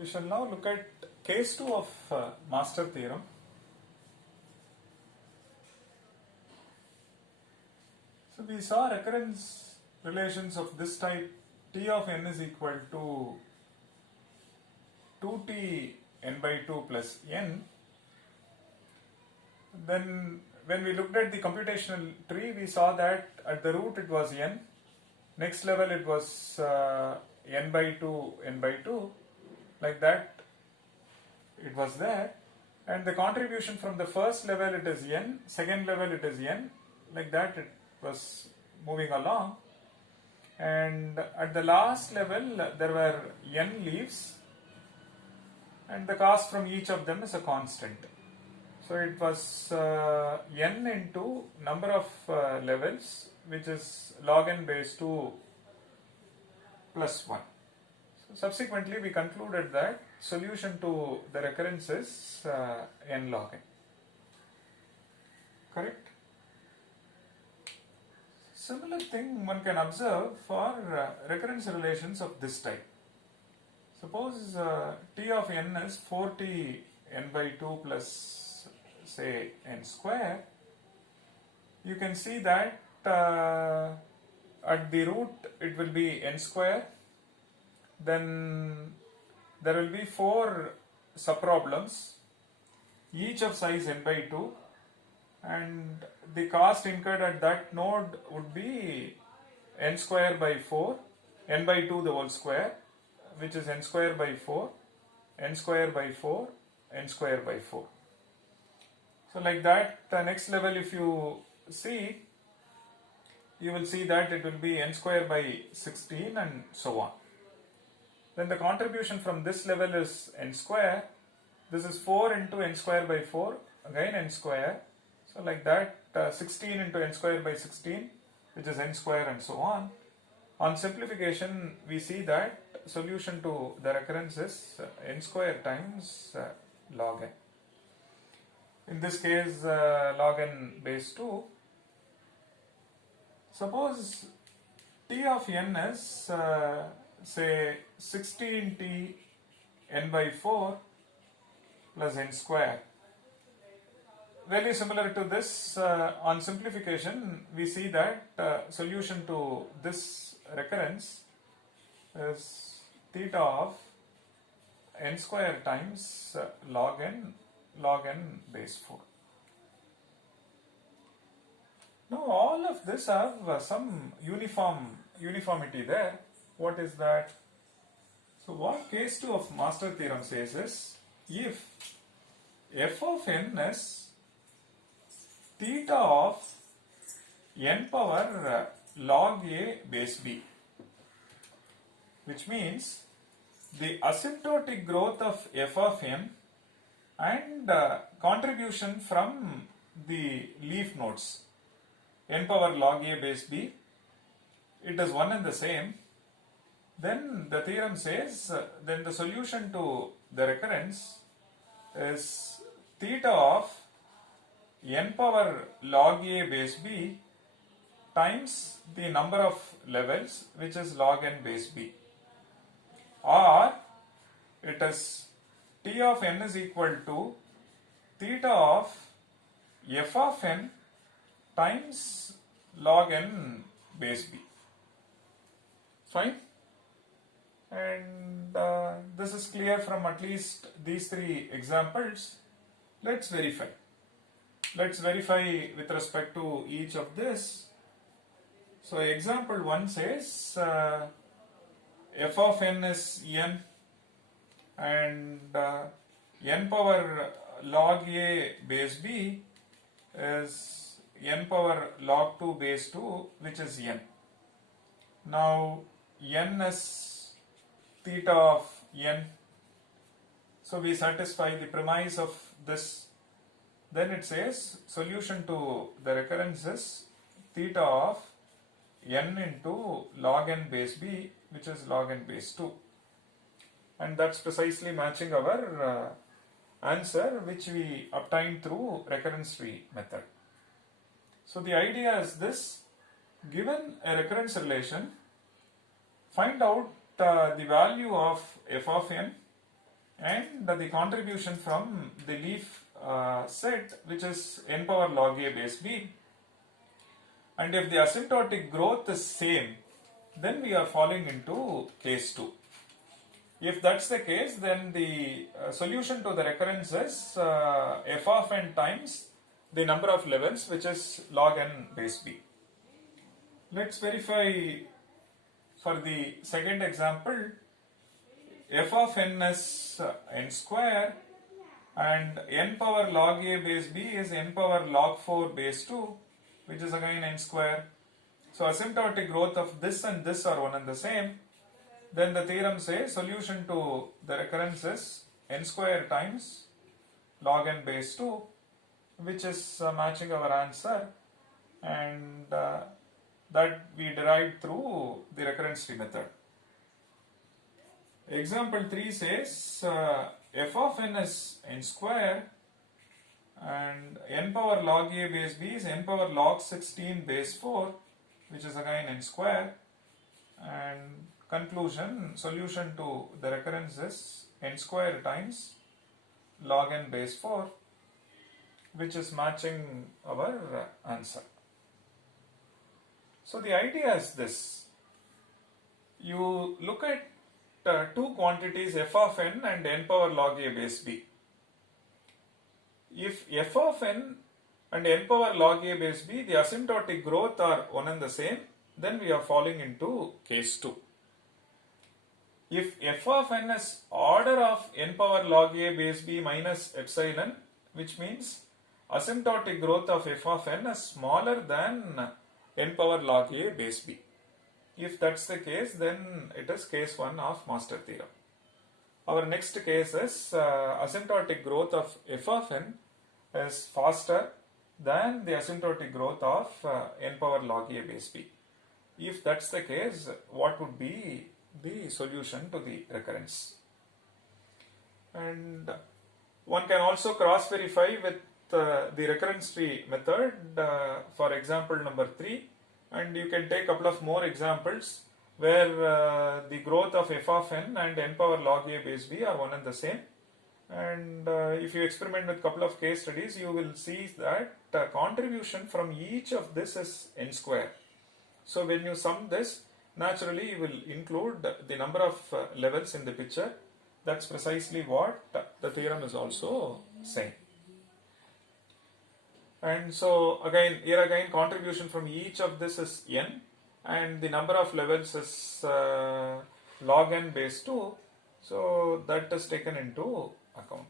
We shall now look at case 2 of master theorem. So we saw recurrence relations of this type. T of n is equal to 2t n by 2 plus n. Then when we looked at the computational tree, we saw that at the root it was n, next level it was n by 2, like that it was there, and the contribution from the first level it is n, second level it is n, like that it was moving along, and at the last level there were n leaves and the cost from each of them is a constant. So it was n into number of levels, which is log n base 2 plus 1. So subsequently we concluded that solution to the recurrence is n log n. Correct? Similar thing one can observe for recurrence relations of this type. Suppose t of n is 4t n by 2 plus say n square. You can see that at the root it will be n square. Then there will be 4 subproblems, each of size n by 2, and the cost incurred at that node would be n square by 4, n by 2 the whole square, which is n square by 4, n square by 4, n square by 4. So like that, the next level if you see, you will see that it will be n square by 16 and so on. Then the contribution from this level is n square. This is 4 into n square by 4, again n square. So like that, 16 into n square by 16, which is n square and so on. On simplification, we see that solution to the recurrence is n square times log n. In this case, log n base 2. Suppose t of n is say 16t n by 4 plus n square. Very similar to this, on simplification we see that solution to this recurrence is theta of n square times log n base 4. Now all of this have some uniformity there. What is that? So what case 2 of master theorem says is, if f of n is theta of n power log a base b, which means the asymptotic growth of f of n and contribution from the leaf nodes n power log a base b, it is one and the same, then the theorem says then the solution to the recurrence is theta of n power log a base b times the number of levels, which is log n base b, or it is t of n is equal to theta of f of n times log n base b. Fine? And this is clear from at least these 3 examples. Let's verify. Let's verify with respect to each of this. So example 1 says f of n is n and n power log a base b is n power log 2 base 2, which is n. Now n is theta of n. So we satisfy the premise of this. Then it says solution to the recurrence is theta of n into log n base b, which is log n base 2. And that's precisely matching our answer, which we obtained through recurrence tree method. So the idea is this: given a recurrence relation, find out the value of f of n and the contribution from the leaf set, which is n power log a base b. And if the asymptotic growth is same, then we are falling into case 2. If that's the case, then the solution to the recurrence is f of n times the number of levels, which is log n base b. Let's verify for the second example. F of n is n square and n power log a base b is n power log 4 base 2, which is again n square. So asymptotic growth of this and this are one and the same. Then the theorem says solution to the recurrence is n square times log n base 2, which is matching our answer, and that we derived through the recurrence tree method. Example 3 says f of n is n square and n power log a base b is n power log 16 base 4, which is again n square, and conclusion, solution to the recurrence is n square times log n base 4, which is matching our answer. So the idea is this: you look at two quantities f of n and n power log a base b. If f of n and n power log a base b, the asymptotic growth are one and the same, then we are falling into case 2. If f of n is order of n power log a base b minus epsilon, which means asymptotic growth of f of n is smaller than n power log a base b. If that's the case, then it is case 1 of master theorem. Our next case is asymptotic growth of f of n is faster than the asymptotic growth of n power log a base b. If that's the case, what would be the solution to the recurrence? And one can also cross verify with the recurrence tree method for example number 3, and you can take a couple of more examples where the growth of f of n and n power log a base b are one and the same. And if you experiment with a couple of case studies, you will see that contribution from each of this is n square. So when you sum this, naturally you will include the number of levels in the picture. That's precisely what the theorem is also saying. And so here again contribution from each of this is n, and the number of levels is log n base 2, so that is taken into account.